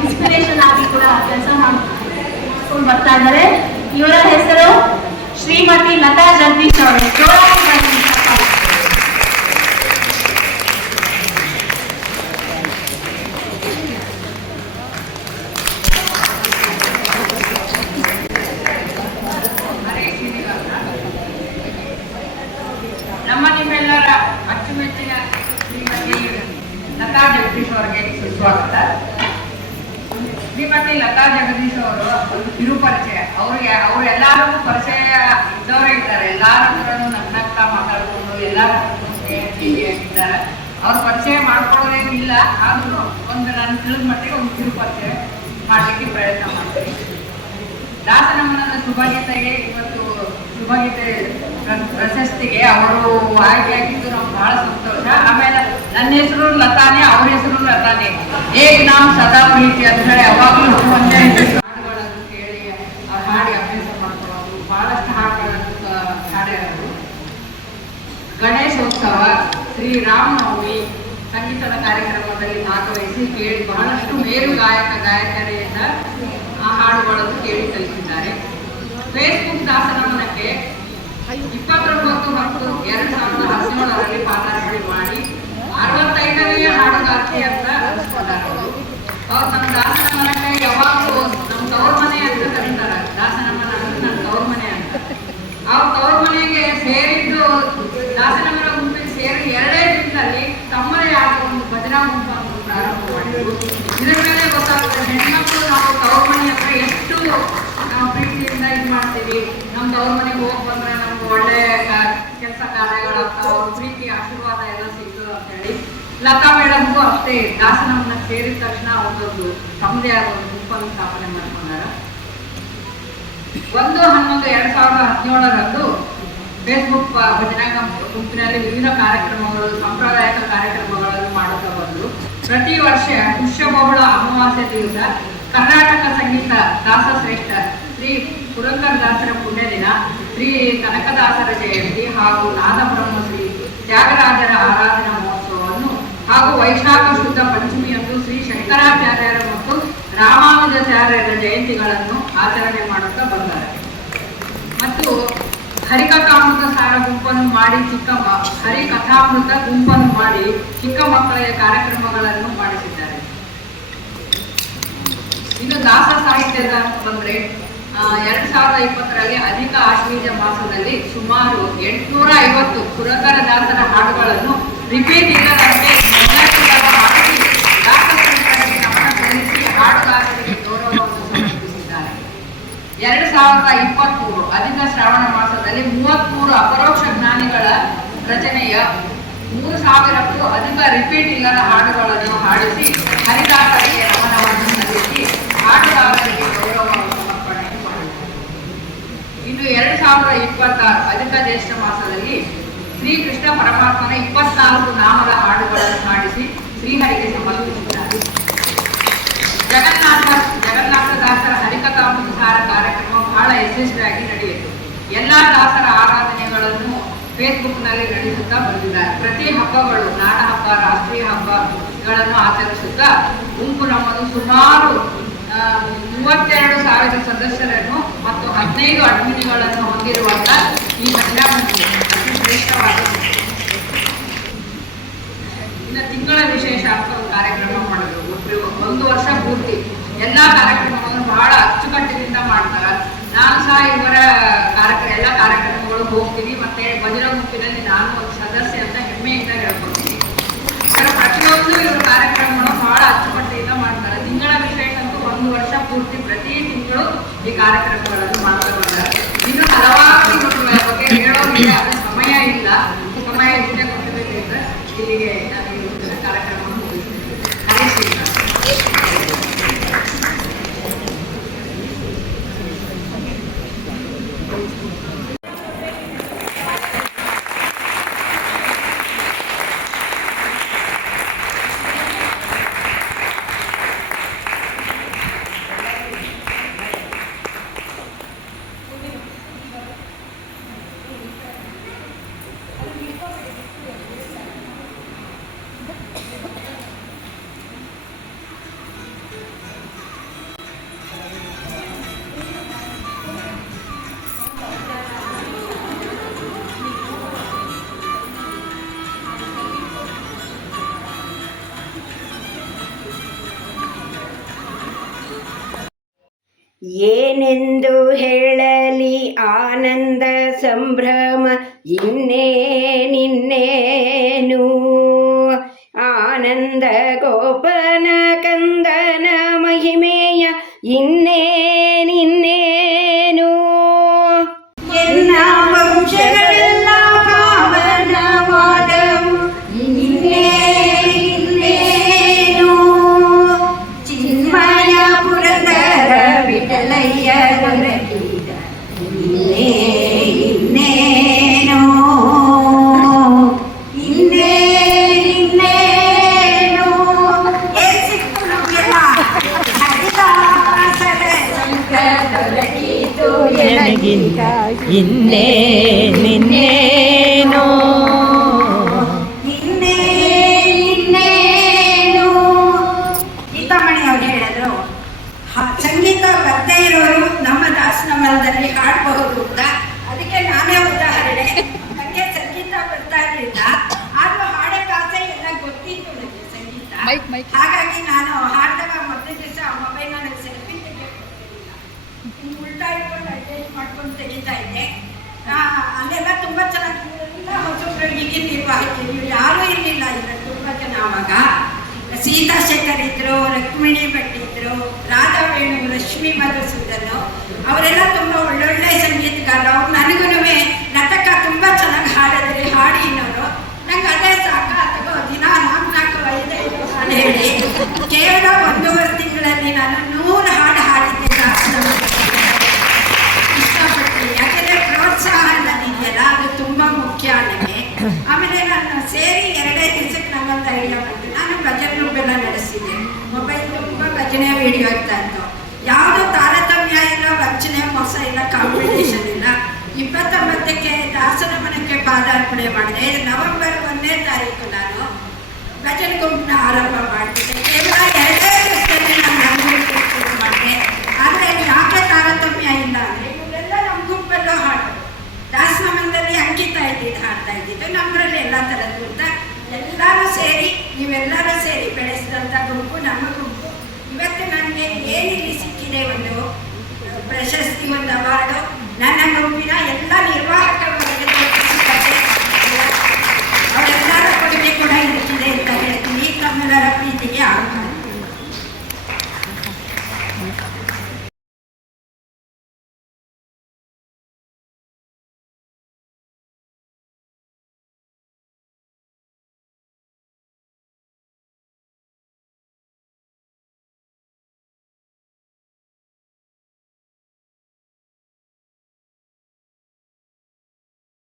Inspiration ಆಗಿ ಕೂಡ ಕೆಲಸ ಮಾಡ್ಕೊಂಡು ಬರ್ತಾ ಇದ್ದಾರೆ. ಇವರ ಹೆಸರು ಶ್ರೀಮತಿ ಲತಾ ಜಗದೀಶ್ ಅವರು. ನಮ್ಮ ನಿಮ್ಮೆಲ್ಲರ ಅಚ್ಚುಮೆಚ್ಚಿನ ಶ್ರೀಮತಿ ಲತಾ ಜಗದೀಶ್ ಅವರಿಗೆ ಸುಸ್ವಾಗತ. ಶ್ರೀಮತಿ ಲತಾ ಜಗದೀಶ್ ಅವರು ಒಂದು ಕಿರುಪರಿಚಯ. ಅವರೆಲ್ಲರಿಗೂ ಪರಿಚಯ ಇದ್ದವರೇ ಇದ್ದಾರೆ. ಎಲ್ಲರ ಹತ್ರ ನಗ್ನಗ್ತಾ ಮಾತಾಡ್ಕೊಂಡು ಎಲ್ಲರ ಆಗಿದ್ದಾರೆ. ಅವ್ರ ಪರಿಚಯ ಮಾಡ್ಕೊಳ್ಳೋದೇನಿಲ್ಲ, ಆದ್ರೂ ನಾನು ತಿಳಿದ ಮಟ್ಟಿಗೆ ಒಂದು ಕಿರುಪರಿಚಯ ಮಾಡಲಿಕ್ಕೆ ಪ್ರಯತ್ನ ಮಾಡ್ತೀನಿ. ದಾಸನಮ್ಮನ ಶುಭಗೀತೆಗೆ ಇವತ್ತು ಶುಭಗೀತೆ ಪ್ರಶಸ್ತಿಗೆ ಅವರು ಆಯ್ಕೆಯಾಗಿದ್ದು ನಮ್ಗೆ ಬಹಳ ಸಂತೋಷ. ಆಮೇಲೆ ನನ್ನ ಹೆಸರು ಲತಾನೇ, ಅವ್ರ ಹೆಸರು ಲತಾನೇ. ಹೇಗೆ ನಾವು ಸದಾ ಪ್ರೀತಿ ಅಂತ ಹೇಳಿ ಯಾವಾಗಲೂ ಹಾಡುಗಳನ್ನು ಕೇಳಿ ಅವ್ರು ಹಾಡಿ ಅಭ್ಯಾಸ ಮಾಡ್ಕೊಳ್ಳೋದು, ಬಹಳಷ್ಟು ಹಾಡುಗಳನ್ನು ಹಾಡ್ಯಾರು. ಗಣೇಶೋತ್ಸವ, ಶ್ರೀರಾಮನವಮಿ ಸಂಗೀತದ ಕಾರ್ಯಕ್ರಮದಲ್ಲಿ ಭಾಗವಹಿಸಿ ಕೇಳಿ ಬಹಳಷ್ಟು ಮೇರು ಗಾಯಕರಿಂದ ಆ ಹಾಡುಗಳನ್ನು ಕೇಳಿ ಕಲಿಸಿದ್ದಾರೆ. ಫೇಸ್ಬುಕ್ ದಾಸನಮನಕ್ಕೆ 29/10/2017 ಪಾದಾರ್ಪಣೆ ಮಾಡಿ 65ನೇ ಹಾಡುಗಾರಿಕೆ ಅಂತ ಅನಿಸ್ಕೊಂಡಾರ. ಅವ್ರು ನಮ್ಮ ದಾಸನಮನಕ್ಕೆ ಯಾವಾಗಲೂ ನಮ್ಮ ತವ್ರ ಮನೆ ಅಂತ ಕರೀತಾರೆ. ದಾಸನಮನ ಅಂದ್ರೆ ನನ್ನ ತವ್ರ ಮನೆ ಅಂತ. ಅವ್ರ ತವ್ರ ಮನೆಗೆ ಸೇರಿದ್ದು ದಾಸನಮನ ಗುಂಪಿಗೆ ಸೇರಿ 2 ದಿನದಲ್ಲಿ ತಮ್ಮದೇ ಆದ ಒಂದು ಭಜನಾ ಗುಂಪನ್ನು ಪ್ರಾರಂಭ ಮಾಡಿದ್ರು. ಇದರ ಮೇಲೆ ಗೊತ್ತಾಗ್ತದೆ ಹೆಣ್ಮಕ್ಳು ನಾವು ತವ್ರ ಮನೆ ಹತ್ರ ಎಷ್ಟು ನಾವು ಪ್ರೀತಿಯಿಂದ ಇದು ಮಾಡ್ತೀವಿ. ನಮ್ಮ ತವ್ರ ಮನೆಗೆ ಹೋಗಿ ಬಂದ್ರೆ ನಮ್ಗೆ ಒಳ್ಳೆ ಕೆಲಸ ಕಾರ್ಯಗಳಾಗ್ತಾವ, ಪ್ರೀತಿ ಆಶೀರ್ವಾದ ಎಲ್ಲ ಸಿಗ್ತದೆ ಅಂತ ಹೇಳಿ ಲತಾ ಮೇಡಮ್ಗೂ ಅಷ್ಟೇ ದಾಸನಮ್ಮನ ಸೇರಿದ ತಕ್ಷಣ ಒಂದೊಂದು ತಮ್ಮದೇ ಆದ ಒಂದು ಗುಂಪನ್ನು ಸ್ಥಾಪನೆ ಮಾಡ್ಕೊಂಡಾರ. 1/11/2017 ಫೇಸ್ಬುಕ್ ಭಜನಾ ಗುಂಪಿನಲ್ಲಿ ವಿವಿಧ ಕಾರ್ಯಕ್ರಮಗಳು, ಸಾಂಪ್ರದಾಯಿಕ ಕಾರ್ಯಕ್ರಮಗಳನ್ನು ಮಾಡುತ್ತಾ ಬಂದು ಪ್ರತಿ ವರ್ಷ ಪುಷ್ಯಬಹುಳ ಅಮಾವಾಸ್ಯೆ ದಿವಸ ಕರ್ನಾಟಕ ಸಂಗೀತ ದಾಸಶ್ರೇಷ್ಠ ಶ್ರೀ ಪುರಂದರದಾಸರ ಪುಣ್ಯ ದಿನ, ಶ್ರೀ ಕನಕದಾಸರ ಜಯಂತಿ ಹಾಗೂ ನಾದಬ್ರಹ್ಮ ಶ್ರೀ ತ್ಯಾಗರಾಜರ ಆರಾಧನಾ ಮಹೋತ್ಸವವನ್ನು ಹಾಗೂ ವೈಶಾಖ ಶುದ್ಧ ಪಂಚಮಿಯಂದು ಶ್ರೀ ಶಂಕರಾಚಾರ್ಯರ ಮತ್ತು ರಾಮಾನುಜಾಚಾರ್ಯರ ಜಯಂತಿಗಳನ್ನು ಆಚರಣೆ ಮಾಡುತ್ತಾ ಬಂದ್ದಾರೆ. ಮತ್ತು ಹರಿಕಥಾಮೃತ ಸಾರ ಗುಂಪನ್ನು ಮಾಡಿ ಹರಿಕಥಾಮೃತ ಗುಂಪನ್ನು ಮಾಡಿ ಚಿಕ್ಕ ಮಕ್ಕಳಿಗೆ ಕಾರ್ಯಕ್ರಮಗಳನ್ನು ಮಾಡಿಸಿದ್ದಾರೆ. ಇನ್ನು ದಾಸ ಸಾಹಿತ್ಯದ ಬಂದ್ರೆ 2020ರಲ್ಲಿ ಅಧಿಕ ಆಶ್ವೀಜ ಮಾಸದಲ್ಲಿ ಸುಮಾರು 850 ಪುರಂದರದಾಸರ ಹಾಡುಗಳನ್ನು ರಿಪೀಟ್ ಇಲ್ಲದಂತೆ ಗಮನ ಸಲ್ಲಿಸಿ ಹಾಡುಗಾರರಿಗೆ ಗೌರವವನ್ನು ಸಮರ್ಪಿಸಿದ್ದಾರೆ. 2023 ಅಧಿಕ ಶ್ರಾವಣ ಮಾಸದಲ್ಲಿ 33 ಅಪರೋಕ್ಷ ಜ್ಞಾನಿಗಳ ರಚನೆಯ 3000ಕ್ಕೂ ಅಧಿಕ ರಿಪೀಟ್ ಇಲ್ಲದ ಹಾಡುಗಳನ್ನು ಹಾಡಿಸಿ ಹರಿದಾಸರಿಗೆ ನಮನವನ್ನು ಸಲ್ಲಿಸಿ ಹಾಡುಗಾರರಿಗೆ ಗೌರವವನ್ನು ಸಮರ್ಪಣೆ ಮಾಡಿದರು. ಇನ್ನು 2026 ಅಧಿಕ ಜ್ಯೇಷ್ಠ ಮಾಸದಲ್ಲಿ ಶ್ರೀಕೃಷ್ಣ ಪರಮಾತ್ಮನ 24 ನಾಮದ ಹಾಡುಗಳನ್ನು ಹಾಡಿಸಿ ಶ್ರೀಹರಿಗೆ ಸಮರ್ಪಿಸಿದ್ದಾರೆ. ಜಗನ್ನಾಥದಾಸರ ಹರಿಕಥಾಮೃತಸಾರ ಕಾರ್ಯಕ್ರಮ ಬಹಳ ಯಶಸ್ವಿಯಾಗಿ ನಡೆಯಿತು. ಎಲ್ಲಾ ದಾಸರ ಆರಾಧನೆಗಳನ್ನು ಫೇಸ್ಬುಕ್ನಲ್ಲಿ ನಡೆಸುತ್ತಾ ಬಂದಿದ್ದಾರೆ. ಪ್ರತಿ ಹಬ್ಬಗಳು, ನಾಡ ಹಬ್ಬ, ರಾಷ್ಟ್ರೀಯ ಹಬ್ಬಗಳನ್ನು ಆಚರಿಸುತ್ತಾ ಗುಂಪು ನಮ್ಮದು ಸುಮಾರು 32,000 ಸದಸ್ಯರನ್ನು ಮತ್ತು 15 ಅಡ್ಮಿನ್ಗಳನ್ನು ಹೊಂದಿರುವಂತ ಈ ಭಜನಾ ಗುಂಪು ಅತಿ ಶ್ರೇಷ್ಠವಾಗಿದೆ. ಇನ್ನು ತಿಂಗಳ ವಿಶೇಷ ಅಂತ ಒಂದು ಕಾರ್ಯಕ್ರಮ ಮಾಡಿದ್ರು. 1 ವರ್ಷ ಪೂರ್ತಿ ಎಲ್ಲಾ ಕಾರ್ಯಕ್ರಮಗಳನ್ನು ಬಹಳ ಅಚ್ಚುಕಟ್ಟಿನಿಂದ ಮಾಡ್ತಾರ. ನಾನು ಸಹ ಇವರ ಎಲ್ಲ ಕಾರ್ಯಕ್ರಮಗಳು ಹೋಗ್ತೀನಿ. ಮತ್ತೆ ಭಜನಾ ಗುಂಪಿನಲ್ಲಿ ನಾನು ಒಂದು ಸದಸ್ಯ ಅಂತ ಹೆಮ್ಮೆಯಿಂದ ಹೇಳ್ಕೊಳ್ತೀನಿ. ಪ್ರತಿಯೊಂದು ಇವರು ಕಾರ್ಯಕ್ರಮಗಳು ಬಹಳ ಅಚ್ಚುಕಟ್ಟಿನಿಂದ ಮಾಡ್ತಾರೆ. ತಿಂಗಳ ವಿಶೇಷ ಅಂತೂ 1 ವರ್ಷ ಪೂರ್ತಿ ಪ್ರತಿ ತಿಂಗಳು ಈ ಕಾರ್ಯಕ್ರಮಗಳನ್ನು ಮಾಡ್ತಾ ಬಂದಾರೆ. ಇನ್ನು ಹಲವಾರು ಬಗ್ಗೆ ಹೇಳೋದಿಲ್ಲ, ಅದು ಸಮಯ ಇಲ್ಲ. ಸಮಯ ಇಷ್ಟೇ ಕೊಟ್ಟಿದ್ದರಿಂದ ಇಲ್ಲಿಗೆ ನಾನು ಕಾರ್ಯಕ್ರಮವನ್ನು ಮುಗಿಸ್ತೀನಿ. ಹರೇ ಶ್ರೀರಾಮ್. ಏನೆಂದು ಹೇಳಲಿ ಆನಂದ ಸಂಭ್ರಮ ಇನ್ನೇನಿನ್ನೇನು ಆನಂದ ಗೋಪನ ಕಂದನ ಮಹಿಮೆಯ ಇನ್ನೇನಿನ್ನೇನು ಎಲ್ಲ ವಂಶಗಳೆಲ್ಲ ಪಾವನವಾದವು ಇನ್ನೇನು ಚಿನ್ಮಯ ಪುರಂದರ ವಿಠಲಯ್ಯ ದೊರಕಿದ ಇನ್ನೇನು ಇನ್ನೇನು ದೊರಕಿತು ಎನಗಿಂತ ಇನ್ನೇನು ಗೀತಾಮಣಿಯವ್ರು ಹೇಳಿದ್ರು ಸಂಗೀತ ಬರ್ದೇ ಇರೋರು ನಮ್ಮ ದಾಸನಮರದಲ್ಲಿ ಹಾಡಬಹುದು ಅಂತ. ಅದಕ್ಕೆ ನಾನೇ ಉದಾಹರಣೆ. ನನಗೆ ಸಂಗೀತ ಬರ್ತಾ ಇರಲಿಲ್ಲ, ಆದ್ರೂ ಹಾಡಕ್ಕೆ ಆಸೆ ಎಲ್ಲ ಗೊತ್ತಿತ್ತು ನನಗೆ ಸಂಗೀತ. ಹಾಗಾಗಿ ನಾನು ಹಾಡಿದಾಗ ಮೊದಲ ದಿವಸ ಮೊಬೈಲ್ ನನಗೆ ಸೆಲ್ಫಿ ತೆಗೆದುಕೊಟ್ಟಿಲ್ಲ, ಉಲ್ಟಾ ಇಟ್ಕೊಂಡು ಅಡ್ಜಸ್ಟ್ ಮಾಡ್ಕೊಂಡು ತೆಗಿತಾ ಇದ್ದೆ. ಅಲ್ಲೆಲ್ಲ ತುಂಬಾ ಚೆನ್ನಾಗಿ ಎಲ್ಲ ಹೊಸಬ್ರು ಈಗಿನ ನಿರ್ವಾಹಕರು ಇವ್ರು ಯಾರೂ ಇರಲಿಲ್ಲ ಇಲ್ಲ ತುಂಬಾ ಜನ. ಆವಾಗ ಸೀತಾ ಶೇಖರ್ ಇದ್ರು, ರುಕ್ಮಿಣಿ ಭಟ್ ಇದ್ರು, ರಾಧಾ ವೇಣು, ರಶ್ಮಿ ಮಧುಸೂದನ್, ಅವರೆಲ್ಲ ತುಂಬಾ ಒಳ್ಳೊಳ್ಳೆ ಸಂಗೀತಗಾರರು. ಅವ್ರು ನನಗೂ ಲತಕ್ಕ ತುಂಬಾ ಚೆನ್ನಾಗಿ ಹಾಡಿದ್ರಿ ಹಾಡಿ ಅನ್ನೋರು. ನಂಗೆ ಅದೇ ಸಾಕ ಅಥವಾ ದಿನ 4-5 ಹಾಡು ಹೇಳಿ ಕೇವಲ 1.5 ತಿಂಗಳಲ್ಲಿ ನಾನು 100 ಹಾಡು ಹಾಡಿದ್ದೆ. ಇಷ್ಟಪಟ್ಟು, ಯಾಕೆಂದ್ರೆ ಪ್ರೋತ್ಸಾಹ ನನಗೆಲ್ಲ ಅದು ತುಂಬಾ ಮುಖ್ಯ ನನಗೆ. ಆಮೇಲೆ ನಾನು ಸೇರಿ 2 ದಿವಸಕ್ಕೆ ನನ್ನೊಂದು ಐಡಿಯಾ ಬಂತು. ನಾನು ಭಜನೆ ರೂಪೆಲ್ಲ ನಡೆಸಿದ್ದೆ. ಮೊಬೈಲ್ ತುಂಬ ಭಜನೆ ವಿಡಿಯೋ ಇರ್ತಾ ಇತ್ತು. ಯಾವುದೋ ತಾರತಮ್ಯ ಇಲ್ಲ, ವಂಚನೆ ಮೋಸ ಇಲ್ಲ, ಕಾಂಪಿಟೇಷನ್ ಇಲ್ಲ. 29ಕ್ಕೆ ದಾಸನ ಮನಕ್ಕೆ ಪಾದಾರ್ಪಣೆ ಮಾಡಿದೆ. ನವೆಂಬರ್ 1ನೇ ತಾರೀಕು ನಾನು ಭಜನೆ ಗುಂಪನ್ನ ಆರಂಭ ಮಾಡ್ತಿದ್ದೆ. ಕೇವಲ 2 ದಿವಸದಲ್ಲಿ ನಾನು ಶುರು ಮಾಡಿದೆ. ಆದರೆ ಯಾಕೆ ತಾರತಮ್ಯ ಇಲ್ಲ ಅಂದರೆ ಇವರೆಲ್ಲ ನಮ್ಮ ಗುಂಪಲ್ಲೂ ಹಾಡೋದು. ದಾಸನ ಮನದಲ್ಲಿ ಅಂಕಿತ ಇದ್ದಿದ್ದು ಹಾಡ್ತಾ ಇದ್ದಿದ್ದು, ನಮ್ಮದ್ರಲ್ಲಿ ಎಲ್ಲ ಥರದ್ದು ಅಂತ ಎಲ್ಲರೂ ಸೇರಿ, ನೀವೆಲ್ಲರೂ ಸೇರಿ ಬೆಳೆಸಿದಂಥ ಗುಂಪು ನಮ್ಮ ಗುಂಪು. ಇವತ್ತು ನನಗೆ ಏನಿಲ್ಲಿ ಸಿಕ್ಕಿದೆ, ಒಂದು ಪ್ರಶಸ್ತಿ, ಒಂದು ಅವಾರ್ಡು. ನನ್ನ ಗುಂಪಿನ ಎಲ್ಲ ನಿರ್ವಾಹಕ ಅವರೆಲ್ಲರ ಕೊಡುಗೆ ಕೂಡ ಇದಕ್ಕಿದೆ ಅಂತ ಹೇಳ್ತೀನಿ. ತಮ್ಮೆಲ್ಲರ ಪ್ರೀತಿಗೆ ಆಹ್ವಾನ.